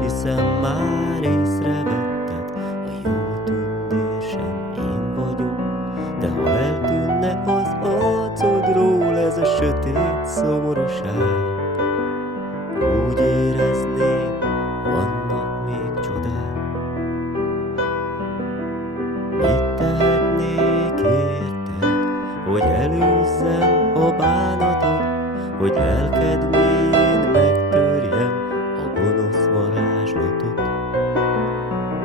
Hiszen már észrevetted, a jó tündérsem én vagyok. De ha eltűnne az arcodról ez a sötét szomorúság, úgy érezném, vannak még csodák. Mit tehetnék érted, hogy előzzem a bánatot, hogy lelked mélyén megtörjem a gonosz varázslatot?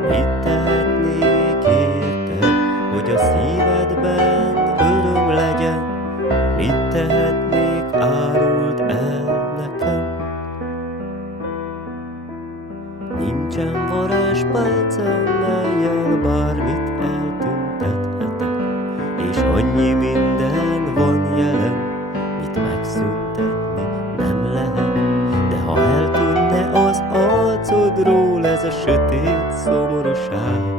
Mit tehetnék érted, hogy a szívedben öröm legyen? Mit tehetnék, áruld el nekem? Nincsen varázspálcám, mellyel bármit eltüntethetek, és annyi minden van jelen, mit megszüntetni nem lehet. De ha eltűnne az arcodról ez a sötét szomorúság,